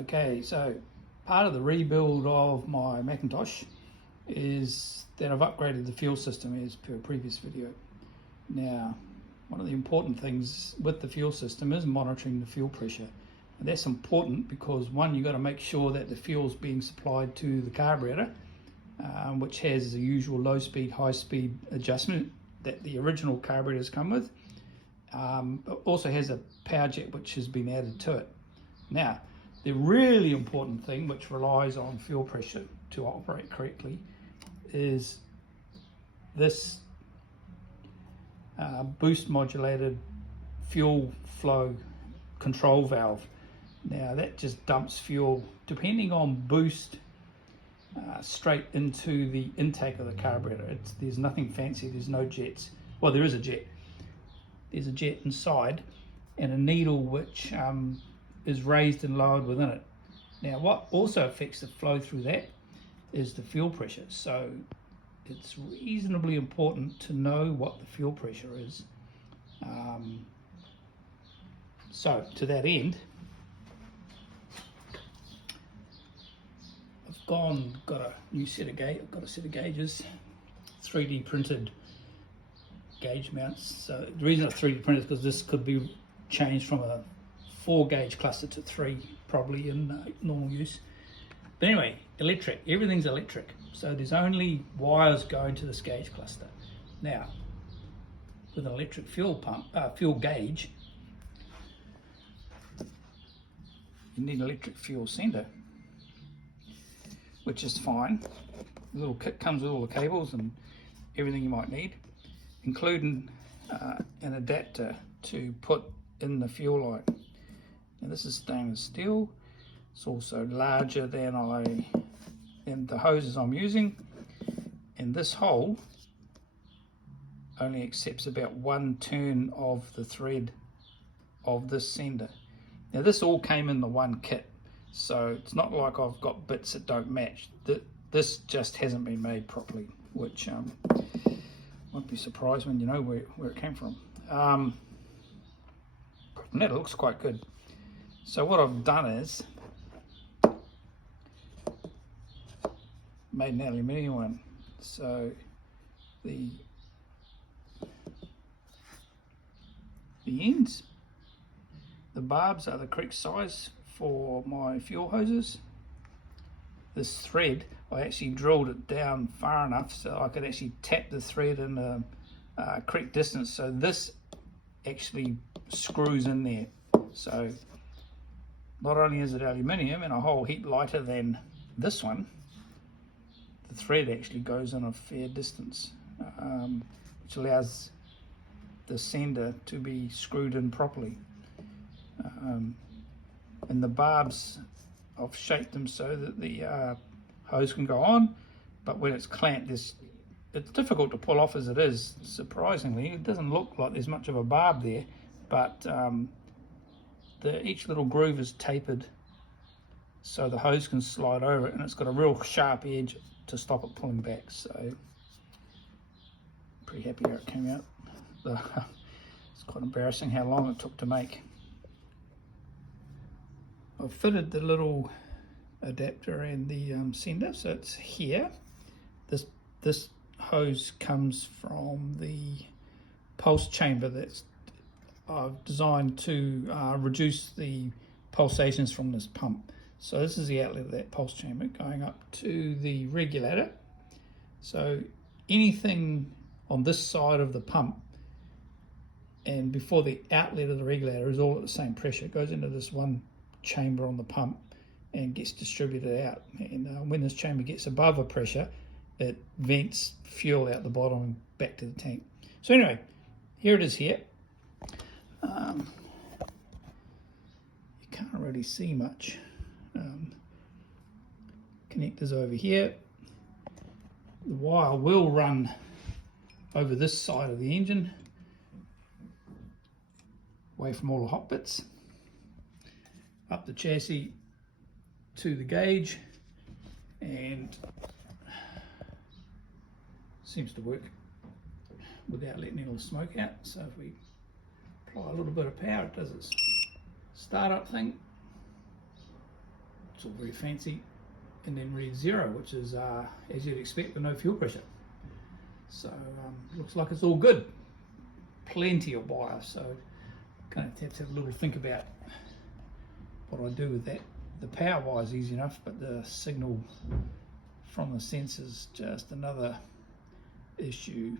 Okay, so part of the rebuild of my Macintosh is that I've upgraded the fuel system as per previous video. Now, one of the important things with the fuel system is monitoring the fuel pressure. And that's important because one, you've got to make sure that the fuel's being supplied to the carburetor, which has the usual low speed, high speed adjustment that the original carburetors come with. It also has a power jet which has been added to it. Now, the really important thing, which relies on fuel pressure to operate correctly, is this boost modulated fuel flow control valve. Now that just dumps fuel, depending on boost, straight into the intake of the carburetor. There's nothing fancy, there's no jets. Well, there is a jet. There's a jet inside and a needle which is raised and lowered within it. Now what also affects the flow through that is the fuel pressure. So it's reasonably important to know what the fuel pressure is. So to that end, I've got a new set of gauges. I've got a set of gauges, 3D printed gauge mounts. So the reason it's 3D printed is because this could be changed from a 4 gauge cluster to 3 probably in normal use. But anyway, electric, everything's electric. So there's only wires going to this gauge cluster. Now, with an electric fuel gauge, you need an electric fuel sender, which is fine. The little kit comes with all the cables and everything you might need, including an adapter to put in the fuel line. Now this is stainless steel. It's also larger than the hoses I'm using, and this hole only accepts about 1 turn of the thread of this sender. Now this all came in the one kit, so it's not like I've got bits that don't match. This just hasn't been made properly, which won't be surprised when you know where it came from. And that looks quite good. So what I've done is made an aluminium one. So the ends, the barbs are the correct size for my fuel hoses. This thread, I actually drilled it down far enough so I could actually tap the thread in the correct distance. So this actually screws in there. So not only is it aluminium and a whole heap lighter than this one, the thread actually goes in a fair distance, which allows the sender to be screwed in properly. And the barbs, I've shaped them so that the hose can go on, but when it's clamped, it's difficult to pull off as it is. Surprisingly, it doesn't look like there's much of a barb there, but each little groove is tapered so the hose can slide over it, and it's got a real sharp edge to stop it pulling back. So pretty happy how it came out. It's quite embarrassing how long it took to make. I've fitted the little adapter and the sender, so it's here. This hose comes from the pulse chamber that's I've designed to reduce the pulsations from this pump. So this is the outlet of that pulse chamber going up to the regulator. So anything on this side of the pump and before the outlet of the regulator is all at the same pressure. It goes into this one chamber on the pump and gets distributed out. And when this chamber gets above a pressure, it vents fuel out the bottom and back to the tank. So anyway, here it is here. You can't really see much. Connectors over here. The wire will run over this side of the engine, away from all the hot bits, up the chassis to the gauge, and seems to work without letting any of the smoke out. So if we apply a little bit of power, it does its startup thing. it's all very fancy, and then read 0, which is as you'd expect with no fuel pressure. So looks like it's all good. Plenty of wire, so going to have a little think about what I do with that. The power wire is easy enough, but the signal from the sensor is just another issue.